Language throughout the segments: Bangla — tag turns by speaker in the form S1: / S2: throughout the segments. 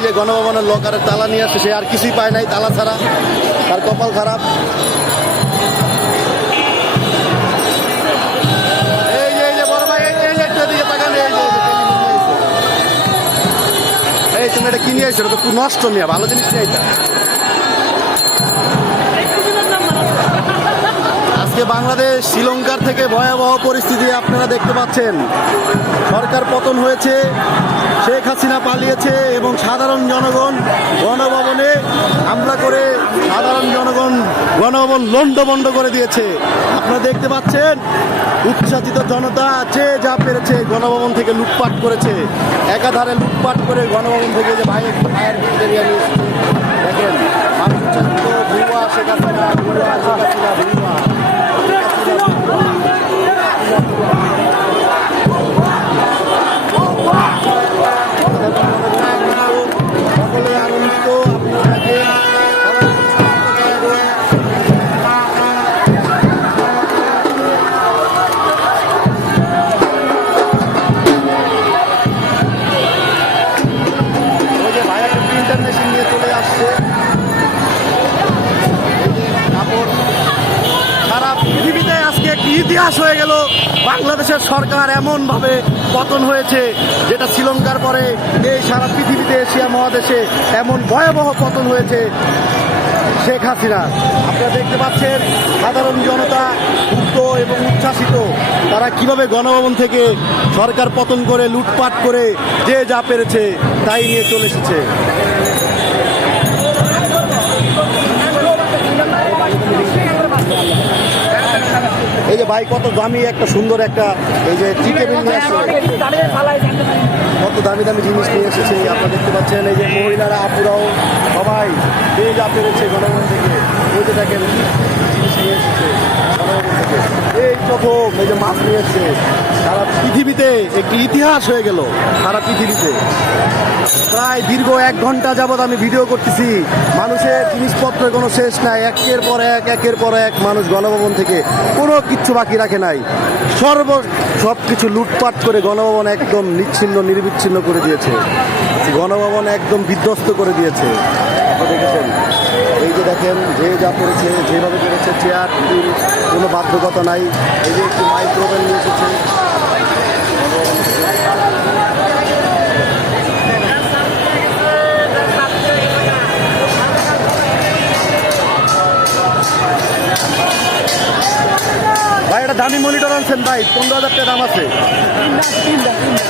S1: এই যে গণভবনের লকারের তালা নিয়ে আসছে সে আর কিছুই পায় নাই তালা ছাড়া তার কপাল খারাপ এই তুমি এটা কিনে আসছো তো নষ্ট নিয়ে ভালো জিনিস নিয়ে আজকে বাংলাদেশ শ্রীলঙ্কার থেকে ভয়াবহ পরিস্থিতি আপনারা দেখতে পাচ্ছেন। সরকার পতন হয়েছে, শেখ হাসিনা পালিয়েছে এবং সাধারণ জনগণ গণভবনে হামলা করে সাধারণ জনগণ গণভবন লন্ডভন্ড করে দিয়েছে। আপনারা দেখতে পাচ্ছেন, উচ্ছ্বাসিত জনতা যে যা পেরেছে গণভবন থেকে লুটপাট করেছে। একাধারে লুটপাট করে গণভবন থেকে যে ভাই ফায়ার ব্রিগেড দেখেন, মানুষ ভুয়া শেখ হাসিনা মেশিন নিয়ে চলে আসছে। সারা পৃথিবীতে আজকে একটি ইতিহাস হয়ে গেল। বাংলাদেশের সরকার এমনভাবে পতন হয়েছে, যেটা শ্রীলঙ্কার পরে এই সারা পৃথিবীতে এশিয়া মহাদেশে এমন ভয়াবহ পতন হয়েছে। শেখ হাসিনা, আপনারা দেখতে পাচ্ছেন, সাধারণ জনতা মুক্ত এবং উচ্ছ্বাসিত। তারা কীভাবে গণভবন থেকে সরকার পতন করে লুটপাট করে যে যা পেরেছে তাই নিয়ে চলে এসেছে। ভাই, কত দামি একটা সুন্দর একটা এই যে আসছে। কত দামি দামি জিনিস নিয়ে এসেছে, আপনারা দেখতে পাচ্ছেন, এই যে মহিলারা, আপুরাও, সবাই পেয়ে যা পেরেছে গণমন থেকে। যে দেখেন, জিনিস নিয়ে এসেছে থেকে। এই চোখ, এই যে মাছ নিয়ে এসছে। সারা পৃথিবীতে একটি ইতিহাস হয়ে গেল, সারা পৃথিবীতে। প্রায় দীর্ঘ এক ঘণ্টা যাবৎ আমি ভিডিও করতেছি। মানুষের জিনিসপত্রের কোনো শেষ নাই, একের পর এক, একের পর এক মানুষ গণভবন থেকে কোনো কিচ্ছু বাকি রাখে নাই। সর্ব সব কিছু লুটপাট করে গণভবন একদম নিচ্ছিন্ন, নির্বিচ্ছিন্ন করে দিয়েছে। গণভবন একদম বিধ্বস্ত করে দিয়েছে। দেখেছেন? এই যে দেখেন, যে যা করেছে যেভাবে করেছে চেয়ার কোনো বাধ্যকতা নাই। এই যে একটি মাইক্রোওভেন নিয়ে এসেছে। দামি মনিটর আনছেন ভাই পনেরো হাজার টাকা দাম আছে।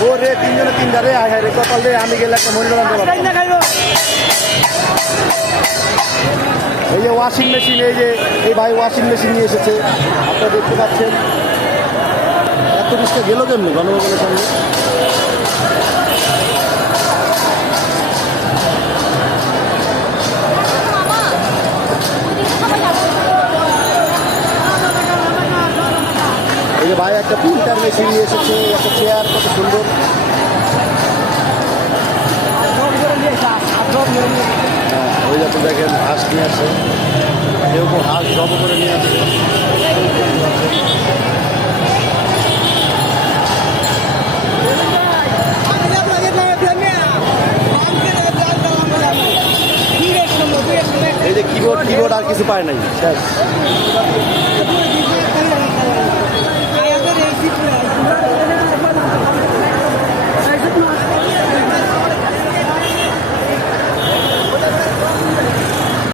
S1: ও রে তিনজনে তিন রে আয় হায় রে কপাল রে আমি গেলে একটা মনিটর আনতে পারব। এই যে ওয়াশিং মেশিন এই যে এই ভাই ওয়াশিং মেশিন নিয়ে এসেছে। আপনারা দেখতে পাচ্ছেন। এত রিক্সা গেল কেমনি গণভবনের সঙ্গে ভাই একটা প্রিন্টার মেশিন নিয়ে এসেছে একটা চেয়ার কত সুন্দর। হ্যাঁ, ওই যাতে দেখেন হাঁস নিয়ে আসে। কেউ কেউ হাঁস জব করে নিয়ে আসে। এই যে কিবোর্ড কিবোর্ড আর কিছু পায় নাই।